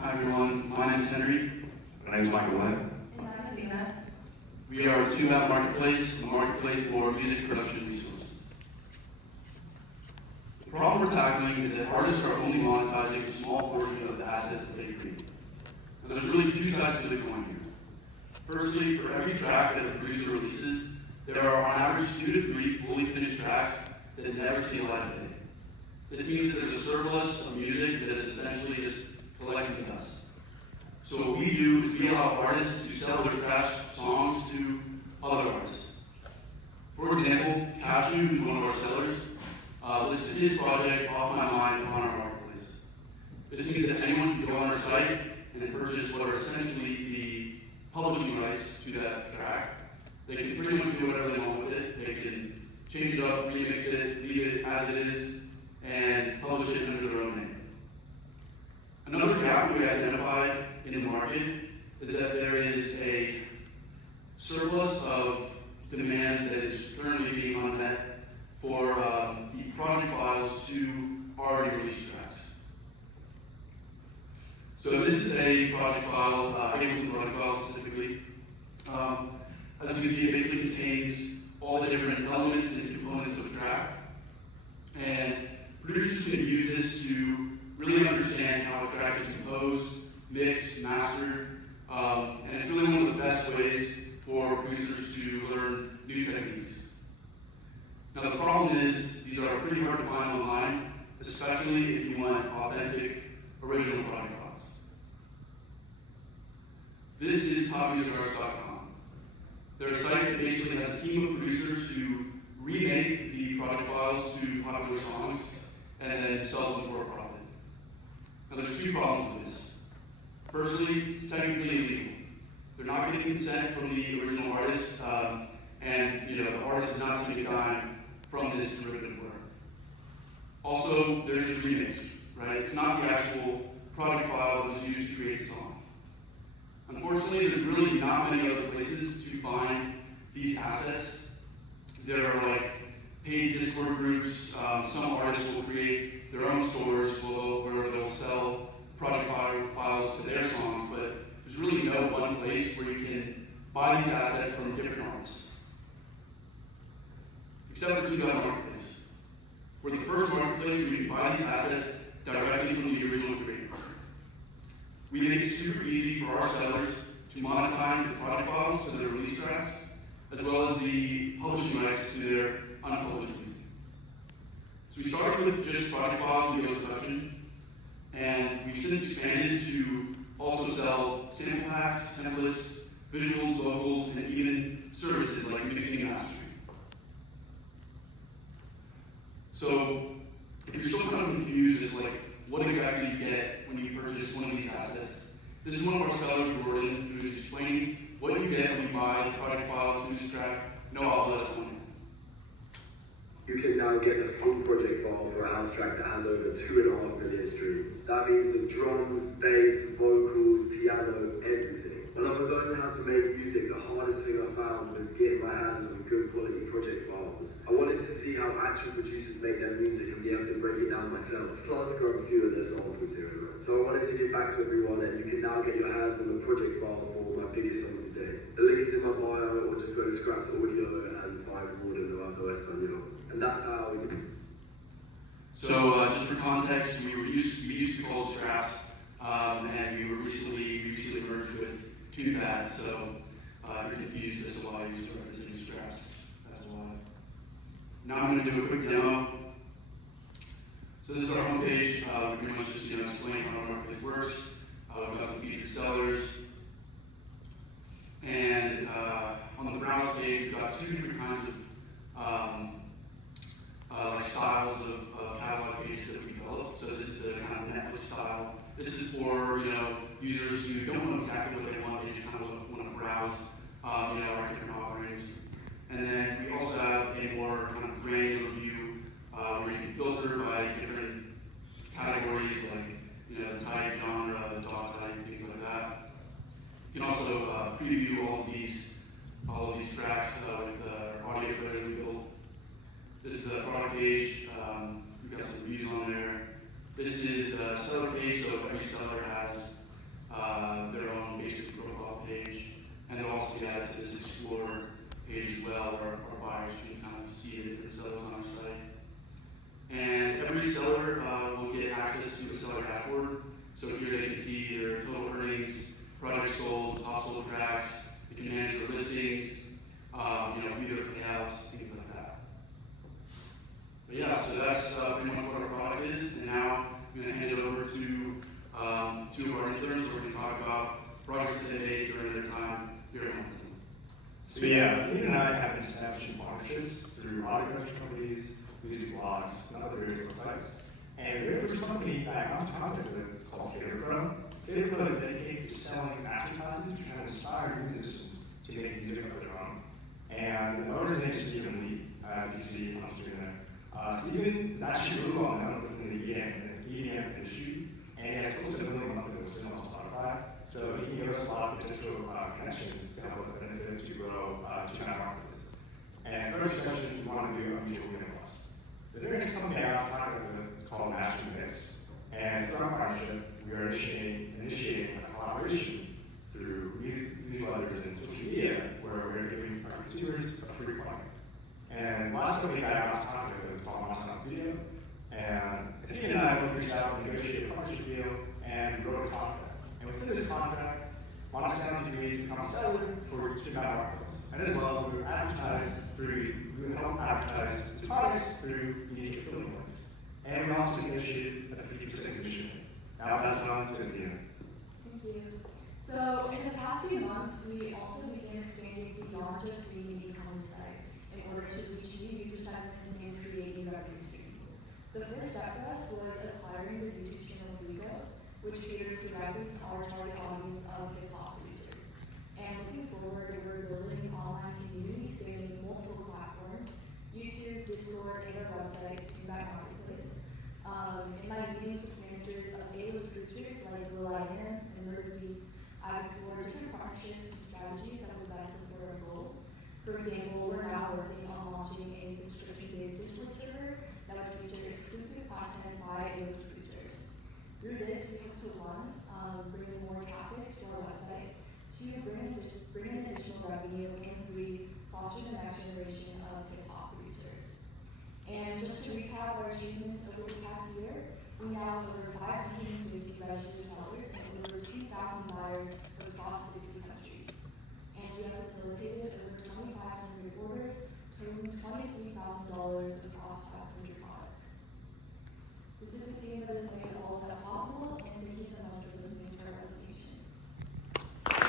Hi everyone, my name is Henry. My name is Michael Webb. And I'm Athena. We are a tunebat marketplace, a marketplace for music production resources. The problem we're tackling is that artists are only monetizing a small portion of the assets that they create. And there's really two sides to the coin here. Firstly, for every track that a producer releases, there are on average 2 to 3 fully finished tracks that never see a light of day. This means that there's a surplus of music that is essentially just collecting dust. So what we do is we allow artists to sell their trash songs to other artists. For example, Cashew, who's one of our sellers, listed his project Off My Mind on our marketplace. This means that anyone can go on our site and then purchase what are essentially the publishing rights to that track. They can pretty much do whatever they want with it. They can change it up, remix it, leave it as it is, and publish it under their own name. Another gap we identified in the market is that there is a surplus of demand that is currently being unmet for the project files to already released tracks. So this is a project file, Ableton project file specifically. As you can see, it basically contains all the different elements and components of a track. And producers can use this to really understand how a track is composed, mixed, mastered, and it's really one of the best ways for producers to learn new techniques. Now the problem is, these are pretty hard to find online, especially if you want authentic, original project files. This is hobbymusicarts.com. They're a site that basically has a team of producers who remake the project files to popular songs and then sells them for a profit. Now there's 2 problems with this. Firstly, it's technically illegal. They're not getting consent from the original artist, and the artist is not seeing a dime from this derivative work. Also, they're just remakes, right? It's not the actual project file that was used to create the song. Unfortunately, there's really not many other places to find these assets. There are like paid Discord groups. Some artists will create their own stores where they'll sell project files to their songs, but there's really no one place where you can buy these assets from different artists. Except for tunebat marketplace. We're the first marketplace where you can buy these assets directly from the original creator. We make it super easy for our sellers to monetize the project files to their release tracks, as well as the publishing rights to their unpublished music. So we started with just project files and post-production, and we've since expanded to also sell sample packs, templates, visuals, vocals, and even services like mixing and mastering. So if you're still kind of confused as like what exactly you get when you purchase one of these assets, this is one of our sellers, Jordan, who is explaining what you get when you buy the project file to this track, no outlet is on it. You can now get the full project file for a house track that has over 2.5 million streams. That means the drums, bass, vocals, piano, everything. When I was learning how to make music, the hardest thing I found was getting my hands on good quality project files. I wanted to see how actual producers make their music and be able to break it down myself. Plus, I got a few of their samples here and there. So I wanted to give back to everyone, and you can now get your hands on the project file for my biggest songs today. The link is in my bio, or just go to Scraps Audio and find Warden Novato Espanol. And that's how we do it. So just for context, we used to be called Scraps, and we recently merged with tunebat. So if you're confused as to why you're referencing Scraps, that's why. Now I'm going to do a quick demo. So this is our homepage. We pretty much just explain how our marketplace works. We've got some featured sellers, and on the browse page, we've got 2 different kinds of styles of catalog pages that we develop. So this is the kind of Netflix style. This is for users who don't know exactly what they want. They just kind of want to browse our different offerings. And then we also have a more kind of granular view where you can filter by different categories like the type, genre, the dog type, things like that. You can also preview all of these tracks with our audio player we built. This is a product page. We've got some reviews on there. This is a seller page, so every seller has So here they can see their total earnings, projects sold, top sold tracks, they can manage their listings, view their payouts, things like that. But yeah, so that's pretty much what our product is. And now I'm going to hand it over to two of our interns. We're going to talk about projects that they made during their time here at Hamilton. So yeah, Fleet and I have been establishing partnerships through auto production companies, music blogs, and other various websites. And the very first company that I got into contact with is called Favorite Pro. Favorite Pro is dedicated to selling master classes to try to inspire new musicians to make music of their own. And the owner's name is Stephen Lee, as you see on the screen there. Stephen is actually really well known within the EDM industry, and he has close to 1 million monthly listeners on Spotify. So he can give us a lot of potential connections to help us benefit to grow to our marketplace. And for our discussions, we want to do a mutual win plus. The very next company I got talking with is called Master Mix. And through our partnership, we are initiating a collaboration through newsletters and social media where we're giving our consumers a free plugin. And last company that I got talking with is called Monsound Studio. And Athena and I both reached out and negotiated a partnership deal and wrote a contract. And within this contract, Monsound agrees to become a seller for tunebat marketplace. And as well, we will help advertise the products through unique affiliate links. And we also negotiated a 50% commission. Now that's on to Athena. Thank you. So in the past few months, we also began expanding beyond just being an e-commerce site in order to reach new user segments and create new revenue streams. The first step for us was acquiring the YouTube channel Flico, which caters directly to our target audience of hip-hop producers. And looking forward, we're building an online community spanning multiple platforms: YouTube, Discord, and our website, tunebat marketplace. In my meetings with managers of A-list producers like Will I Am and Murder Beats, I've explored different partnerships and strategies that would best support our goals. For example, we're now working on launching a subscription-based Discord server that would feature exclusive content by A-list producers. Through this, we hope to bring in more traffic to our website, to bring in additional revenue, and 3, foster the next generation of hip-hop producers. And just to recap our achievements over the past year, we now have over 550